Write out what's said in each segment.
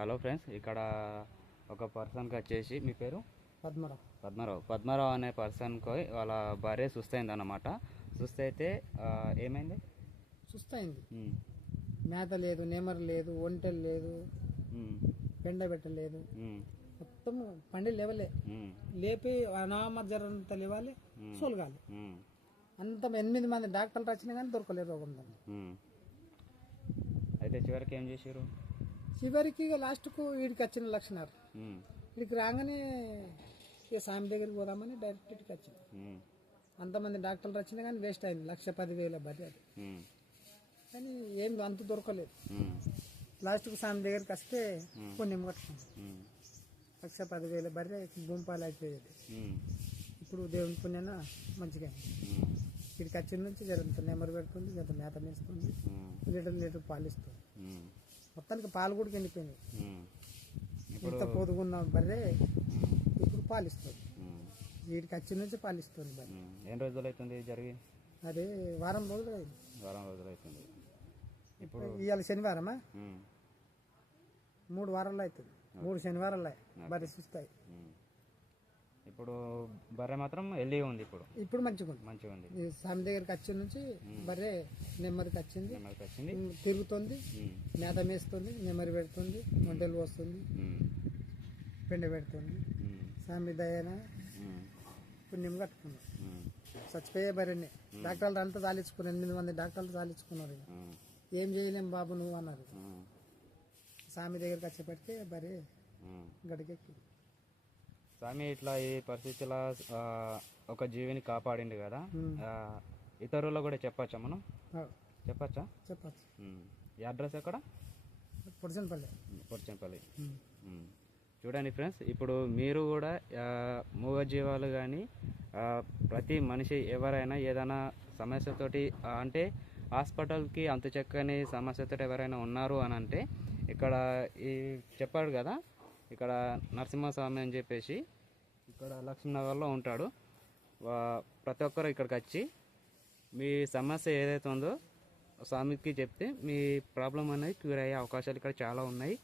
Hello friends, ఇక్కడ ఒక పర్సన్కి వచ్చేసి మీ పేరు పద్మరావు అనే పర్సన్కి వాళ్ళ భార్య సుస్తైంది అన్నమాట. సుస్తైతే ఏమైంది? సుస్తైంది. మేత లేదు, నెమరు లేదు, ఒంటెలు లేదు, పెండ పెట్టలేదు, మొత్తం పండి లేవలే. లేపి అనామజ్వరంతో లేవాలి, సోలగాలి. అంత 8 మంది డాక్టర్లు వచ్చినా కానీ దొరకలేదు రోగం దాన్ని. అయితే చివరికి ఏం చేశారు? చివరికి లాస్ట్కు వీడికి వచ్చిన లక్షణాలు వీడికి రాగానే ఇక స్వామి దగ్గరికి పోదామని డైరెక్ట్ ఇటుకి వచ్చింది. అంతమంది డాక్టర్లు వచ్చినా కానీ వేస్ట్ అయింది. 1,10,000 బర్రె అది. కానీ ఏం అంత దొరకలేదు. లాస్ట్కు స్వామి దగ్గరికి వస్తే పుణ్యం కట్టుకుంది. 1,10,000 బర్రె గుంపాలు అయిపోయేది. ఇప్పుడు దేవుని పుణ్యాన మంచిగా వీడికి వచ్చిన నుంచి జరంత నెమరు పెడుతుంది, జంత మేత మేస్తుంది, లీటర్ పాలిస్తుంది. మొత్తానికి పాలు కూడా ఎండిపోయింది. ఇంత పొదుగున్న బర్రె ఇప్పుడు పాలిస్తుంది. వీడికి వచ్చిన నుంచి పాలిస్తుంది బర్రె. ఎన్ని రోజులు అవుతుంది జరిగి? అదే వారం రోజులు అయింది. వారం రోజులు అవుతుంది. ఇప్పుడు ఇవాళ శనివారమా? 3 వారాల్లో అవుతుంది. 3 శనివారాలు బర్రె చూస్తాయి. ఇప్పుడు బర్రె మాత్రం హెల్దీ ఉంది. ఇప్పుడు మంచిగా ఉంది. స్వామి దగ్గరికి వచ్చిన నుంచి బర్రె నెమ్మదికి వచ్చింది, తిరుగుతుంది, మేత మేస్తుంది, నెమ్మది పెడుతుంది, వంటలు పోస్తుంది, పెండ పెడుతుంది. స్వామి దయన పుణ్యం కట్టుకున్నాం. చచ్చిపోయే బర్రెని డాక్టర్లు అంతా తాలించుకున్నారు. 8 మంది డాక్టర్లు తాలించుకున్నారు. ఏం చేయలేం బాబు నువ్వు అన్నారు. స్వామి దగ్గరికి వచ్చేపడితే బర్రె గడికెక్కి. స్వామి ఇట్లా ఈ పరిస్థితిలో ఒక జీవిని కాపాడింది కదా, ఇతరులు కూడా చెప్పచ్చా? మనం చెప్పచ్చా? చెప్పచ్చు. ఈ అడ్రస్ ఎక్కడ? పొడిచనపల్లి. చూడండి ఫ్రెండ్స్, ఇప్పుడు మీరు కూడా మూగజీవాలు కానీ ప్రతి మనిషి ఎవరైనా ఏదైనా సమస్యతోటి అంటే హాస్పిటల్కి అంతు చెక్కని సమస్యతో ఎవరైనా ఉన్నారు అని అంటే ఇక్కడ ఈ చెప్పాడు కదా, ఇక్కడ నరసింహస్వామి అని చెప్పేసి ఇక్కడ లక్ష్మీనగర్లో ఉంటాడు. ప్రతి ఒక్కరు ఇక్కడికి వచ్చి మీ సమస్య ఏదైతే ఉందో స్వామికి చెప్తే మీ ప్రాబ్లం అనేది క్యూర్ అయ్యే అవకాశాలు ఇక్కడ చాలా ఉన్నాయి.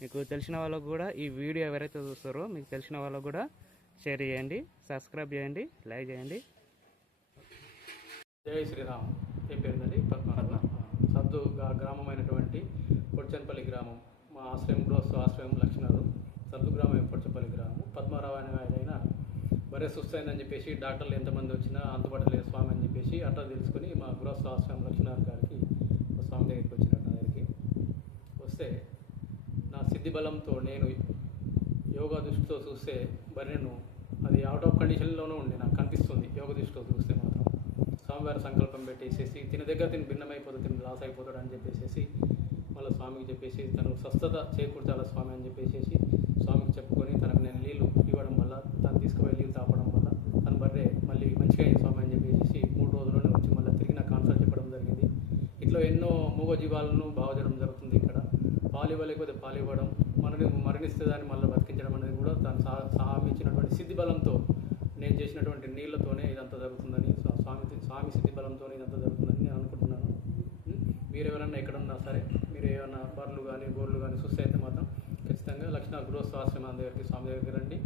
మీకు తెలిసిన వాళ్ళకు కూడా ఈ వీడియో ఎవరైతే చూస్తారో మీకు తెలిసిన వాళ్ళకు కూడా షేర్ చేయండి, సబ్స్క్రైబ్ చేయండి, లైక్ చేయండి. జై శ్రీరామ్. ఏం పేరుందండి? పద్మ. సద్దు గ్రామమైనటువంటి పొడిచనపల్లి గ్రామం. మా ఆశ్రయం గృహస్థ ఆశ్రయం లక్ష్మీనగర్. సద్దు గ్రామం పొడిచనపల్లి గ్రామం. పద్మారావు అనే ఆయన బర్రె సుస్తైందని చెప్పేసి డాక్టర్లు ఎంతమంది వచ్చినా అంతుపట్టలేదు స్వామి అని చెప్పేసి అట్లా తెలుసుకొని మా గృహస్థ ఆశ్రయం లక్ష్మీనగర్ గారికి స్వామి దగ్గరికి వచ్చినట్టు నా దగ్గరికి వస్తే నా సిద్ధి బలంతో నేను యోగా దృష్టితో చూస్తే బర్రెను అది అవుట్ ఆఫ్ కండిషన్లోనే ఉండి నాకు కనిపిస్తుంది. యోగ దృష్టితో చూస్తే మాత్రం స్వామివారి సంకల్పం పెట్టేసేసి తిన దగ్గర తిని భిన్నమైపోతుంది, తిని లాస్ అయిపోతాడు అని చెప్పేసి మళ్ళీ స్వామికి చెప్పేసి తను స్వస్థత చేకూర్చాల స్వామి అని చెప్పేసి స్వామికి చెప్పుకొని తనకు నేను నీళ్ళు ఇవ్వడం వల్ల తను తీసుకుపోయి నీళ్ళు తాపడం వల్ల తన బర్రె మళ్ళీ మంచిగా అయింది స్వామి అని చెప్పేసి 3 రోజుల్లోనే వచ్చి మళ్ళీ తిరిగి నాకు కాన్సల్ట్ చెప్పడం జరిగింది. ఇట్లా ఎన్నో మూగ జీవాలను బాగు చేయడం జరుగుతుంది. ఇక్కడ పాలు ఇవ్వలేకపోతే పాలు ఇవ్వడం, మరణిస్తే దాన్ని మళ్ళీ బతికించడం అనేది కూడా తను హామీ ఇచ్చినటువంటి సిద్ధి బలంతో నేను చేసినటువంటి నీళ్లతోనే ఇదంతా జరుగుతుందని, స్వామి సిద్ధి బలంతో ఇదంతా జరుగుతుందని నేను అనుకుంటున్నాను. మీరు ఎవరన్నా ఎక్కడున్నా సరే, మీరు ఏమన్నా బర్రెలు కానీ గోర్లు కానీ చూస్తే అయితే మాత్రం ఖచ్చితంగా లక్ష్మీనగర్ గృహస్థ ఆశ్రమం దగ్గరికి స్వామి దగ్గరికి రండి.